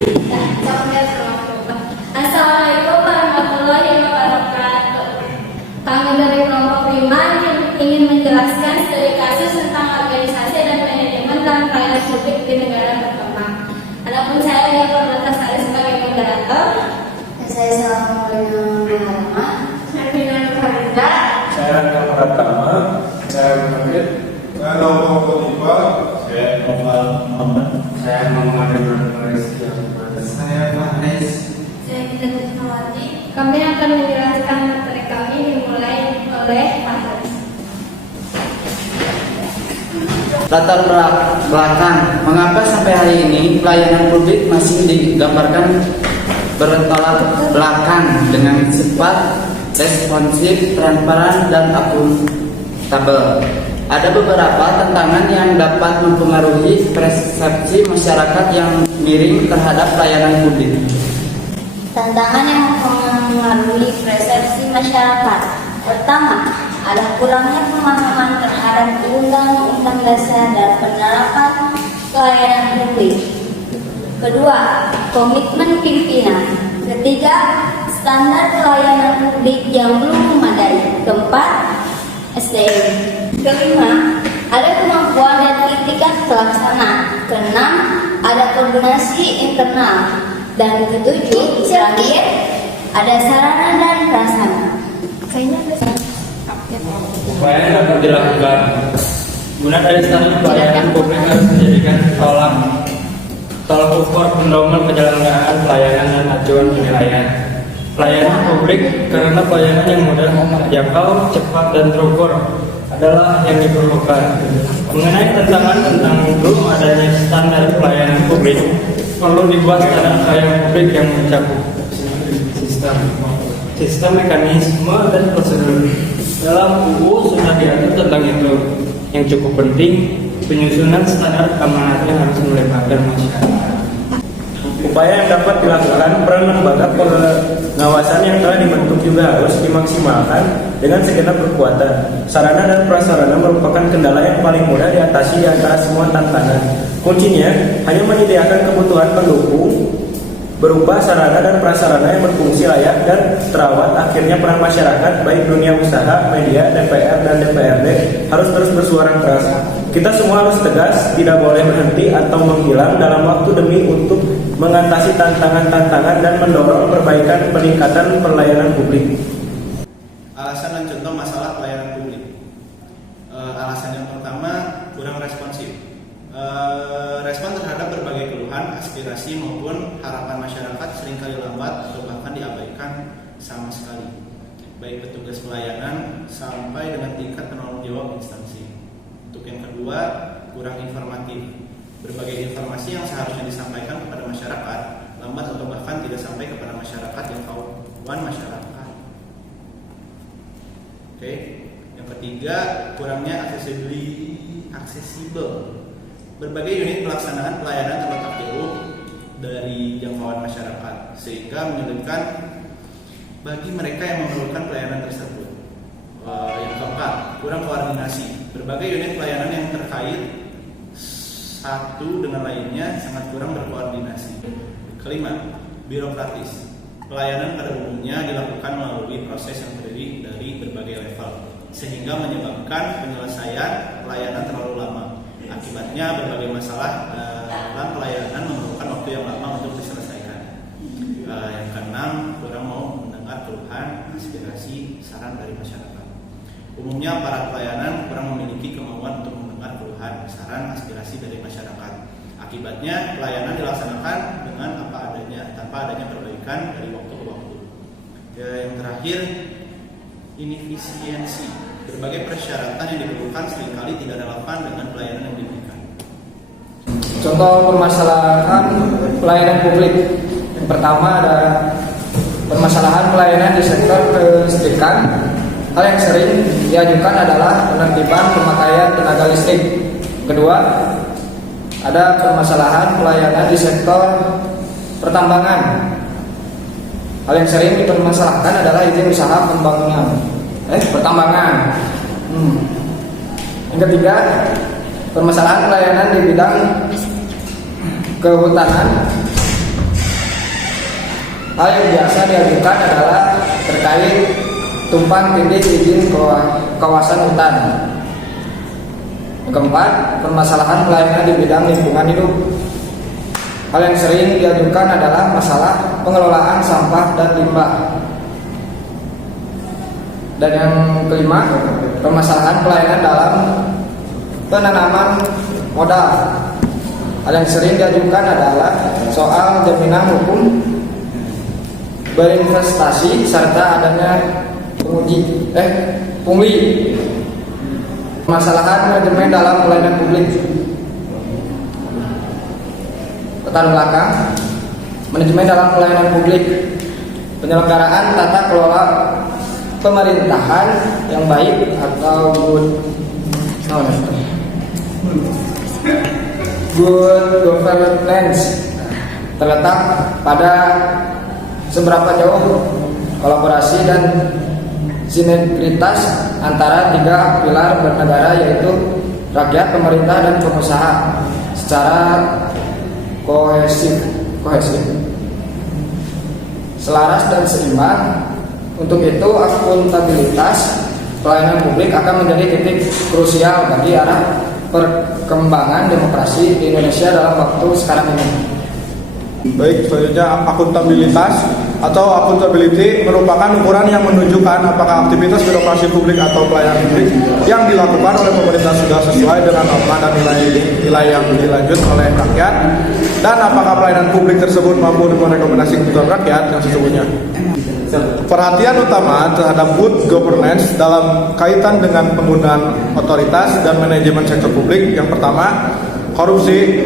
Assalamualaikum warahmatullahi wabarakatuh. Kami dari kelompok 5 ingin menjelaskan studi kasus tentang organisasi dan manajemen dalam pelayanan publik di negara berkembang. Adapun saya yang berbatas hari sebagai moderator. Saya Assalamualaikum warahmatullahi. Saya Pratama. Saya Muhammad. Saya Novel Kotipa. Saya Novel Muhammad. Saya Muhammad Ibrahim Malaysia. Saya Fahres. Saya Kita Tawati. Kami akan menjelaskan materi kami dimulai oleh Fahres. Latar belakang, mengapa sampai hari ini pelayanan publik masih digambarkan bertolak belakang dengan sifat responsif, transparan, dan akuntabel. Ada beberapa tantangan yang dapat mempengaruhi persepsi masyarakat yang miring terhadap pelayanan publik. Tantangan yang mempengaruhi persepsi masyarakat. Pertama, ada kurangnya pemahaman terhadap Undang-Undang Dasar dan penerapan pelayanan publik. Kedua, komitmen pimpinan. Ketiga, standar pelayanan publik yang belum memadai. Keempat, SDM. Kelima, ada kemampuan dan itikat pelaksana. Keenam, ada koordinasi internal. Dan ketujuh, terakhir, ada sarana dan prasarana. Upaya yang dapat dilakukan guna dari standar pelayanan publik harus menjadikan tolak ukur pendoman penyelenggaraan pelayanan dan acuan penilaian pelayanan publik, karena pelayanan yang mudah terjangkau, cepat, dan terukur adalah yang diperlukan. Mengenai tantangan tentang belum adanya standar pelayanan publik, perlu dibuat standar pelayanan publik yang mencakup sistem, mekanisme, dan prosedur. Dalam UU sudah diatur tentang itu. Yang cukup penting, penyusunan standar keamanan harus melibatkan masyarakat. Upaya yang dapat dilakukan, peran lembaga pengawasan yang telah dibentuk juga harus dimaksimalkan dengan segenap kekuatan. Sarana dan prasarana merupakan kendala yang paling mudah diatasi di antara semua tantangan. Kuncinya hanya menyediakan kebutuhan pendukung berupa sarana dan prasarana yang berfungsi layak dan terawat. Akhirnya peran masyarakat, baik dunia usaha, media, DPR, dan DPRD harus terus bersuara keras. Kita semua harus tegas, tidak boleh berhenti atau menghilang dalam waktu demi untuk mengatasi tantangan-tantangan dan mendorong perbaikan peningkatan pelayanan publik. Alasan dan contoh masalah pelayanan publik. Alasan yang pertama, kurang responsif. Respon terhadap berbagai keluhan, aspirasi maupun harapan masyarakat seringkali lambat atau bahkan diabaikan sama sekali, baik petugas pelayanan sampai dengan tingkat penanggung jawab instansi. Untuk yang kedua, kurang informatif. Berbagai informasi yang seharusnya disampaikan kepada masyarakat lambat atau bahkan tidak sampai kepada masyarakat yang kawan masyarakat. Oke. Yang ketiga, kurangnya aksesibel. Berbagai unit pelaksanaan pelayanan terletak jauh dari jangkauan masyarakat, sehingga menyulitkan bagi mereka yang memerlukan pelayanan tersebut. Yang keempat, kurang koordinasi. Berbagai unit pelayanan yang terkait satu dengan lainnya sangat kurang berkoordinasi. Kelima, birokratis. Pelayanan pada umumnya dilakukan melalui proses yang terdiri dari berbagai level, sehingga menyebabkan penyelesaian pelayanan terlalu lama. Akibatnya berbagai masalah dalam pelayanan memerlukan waktu yang lama untuk diselesaikan. Yang keenam, kurang mau mendengar keluhan, aspirasi, saran dari masyarakat. Umumnya para pelayanan kurang memiliki kemauan untuk mendengar keluhan, saran, aspirasi dari masyarakat. Akibatnya pelayanan dilaksanakan dengan apa adanya, tanpa adanya perbaikan dari waktu ke waktu. Yang terakhir, inefisiensi. Berbagai persyaratan yang diperlukan seringkali tidak relevan dengan pelayanan yang diberikan. Contoh permasalahan pelayanan publik. Yang pertama ada permasalahan pelayanan di sektor kelistrikan. Hal yang sering diajukan adalah penertiban pemakaian tenaga listrik. Kedua, ada permasalahan pelayanan di sektor pertambangan. Hal yang sering dipermasalahkan adalah izin usaha pertambangan. Yang ketiga, permasalahan pelayanan di bidang kehutanan. Hal yang biasa diajukan adalah terkait tumpang tindih izin kawasan hutan. Yang keempat, permasalahan pelayanan di bidang lingkungan hidup. Hal yang sering diajukan adalah masalah pengelolaan sampah dan limbah. Dan yang kelima, permasalahan pelayanan dalam penanaman modal. Hal yang sering diajukan adalah soal jaminan hukum berinvestasi serta adanya pungli. Permasalahan manajemen dalam pelayanan publik. Latar belakang manajemen dalam pelayanan publik, penyelenggaraan tata kelola pemerintahan yang baik atau good governance terletak pada seberapa jauh kolaborasi dan sinergitas antara tiga pilar bernegara, yaitu rakyat, pemerintah, dan pengusaha secara kohesif, selaras dan seimbang. Untuk itu, akuntabilitas pelayanan publik akan menjadi titik krusial bagi arah perkembangan demokrasi di Indonesia dalam waktu sekarang ini. Baik, selanjutnya akuntabilitas atau accountability merupakan ukuran yang menunjukkan apakah aktivitas birokrasi publik atau pelayanan publik yang dilakukan oleh pemerintah sudah sesuai dengan norma dan nilai yang dilanjut oleh rakyat, dan apakah pelayanan publik tersebut mampu merekomendasi kebutuhan rakyat yang sesungguhnya. Perhatian utama terhadap good governance dalam kaitan dengan penggunaan otoritas dan manajemen sektor publik. Yang pertama, korupsi.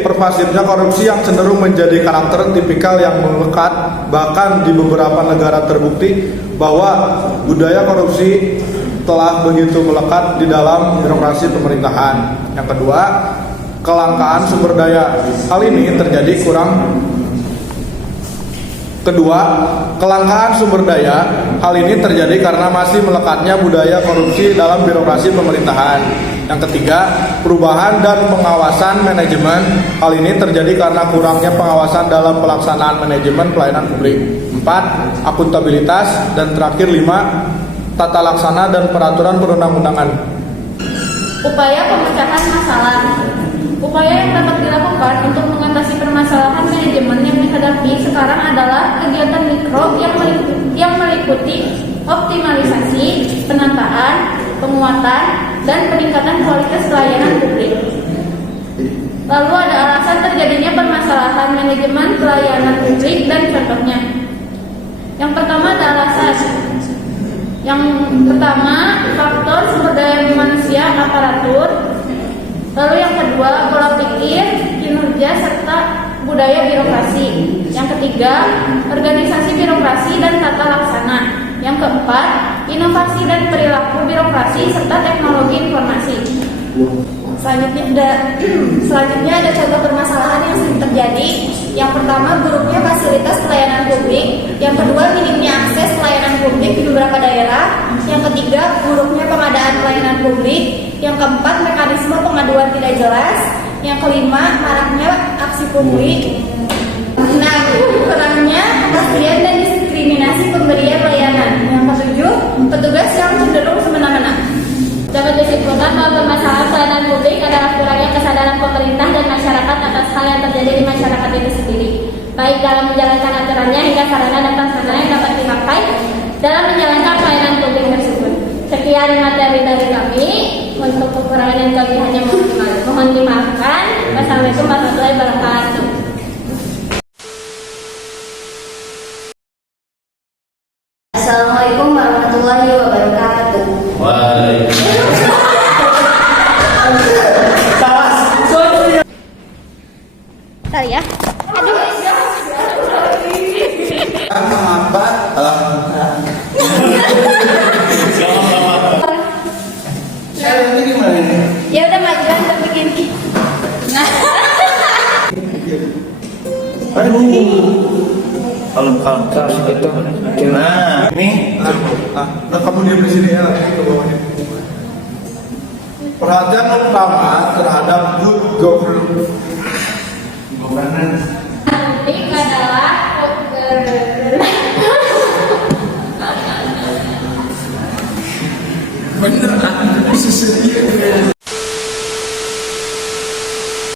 Pervasifnya korupsi yang cenderung menjadi karakter tipikal yang melekat, bahkan di beberapa negara terbukti bahwa budaya korupsi telah begitu melekat di dalam birokrasi pemerintahan. Yang kedua, kelangkaan sumber daya. Hal ini terjadi karena masih melekatnya budaya korupsi dalam birokrasi pemerintahan. Yang ketiga, perubahan dan pengawasan manajemen. Hal ini terjadi karena kurangnya pengawasan dalam pelaksanaan manajemen pelayanan publik. 4. Akuntabilitas. Dan terakhir 5. Tata laksana dan peraturan perundang-undangan. Upaya pemecahan masalah. Upaya yang dapat dilakukan untuk mengatasi permasalahan manajemen yang dihadapi sekarang adalah kegiatan mikro yang meliputi optimalisasi, penataan, penguatan, dan peningkatan kualitas pelayanan publik. Lalu ada alasan terjadinya permasalahan manajemen pelayanan publik dan contohnya. Yang pertama ada alasan. Yang pertama, faktor sumber daya manusia, aparatur. Lalu yang kedua, pola pikir, kinerja, serta budaya birokrasi. Yang ketiga, organisasi birokrasi dan tata laksana. Yang keempat, inovasi dan perilaku birokrasi serta teknologi informasi. Selanjutnya ada contoh permasalahan yang sering terjadi. Yang pertama, buruknya fasilitas pelayanan publik. Yang kedua, minimnya akses pelayanan publik di beberapa daerah. Yang ketiga, buruknya pengadaan pelayanan publik. Yang keempat, mekanisme pengaduan tidak jelas. Yang kelima, maraknya aksi pungli. Nah, kurangnya kepastian dan diskriminasi pemberian layanan. Yang ketujuh, petugas yang cenderung semena-mena. Dapat disimpulkan bahwa permasalahan pelayanan publik adalah kurangnya kesadaran pemerintah dan masyarakat atas hal yang terjadi di masyarakat itu sendiri, baik dalam menjalankan aturannya hingga sarana dan prasarana yang dapat dipakai dalam menjalankan pelayanan publik tersebut. Sekian materi dari kami. Untuk kekurangan dan kelebihannya mohon dimaafkan. Wassalamualaikum warahmatullahi wabarakatuh. Assalamualaikum warahmatullahi wabarakatuh. Bentar ya. Ya udah majuan tapi gini. Kalau Gitu. nah ini Nah, kamu diam di sini ya, ke bawahnya. Perhatian utama terhadap good governance Bener ah,